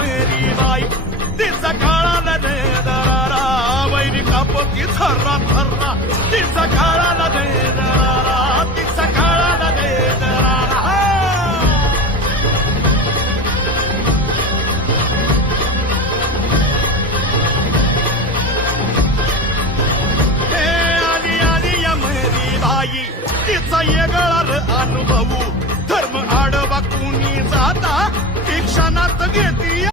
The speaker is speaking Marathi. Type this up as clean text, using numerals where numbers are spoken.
मेरी बाई तिचा काळाला दे दरारा वैरी कापती थर्रा थर्रा तिचा काळाला दे दरारा तिचा काळाला दे दरारा हे आली आली या मेरी बाई तिचा येगळा अनुभवू धर्म आडवा कुणी जाता शिक्षणात घेती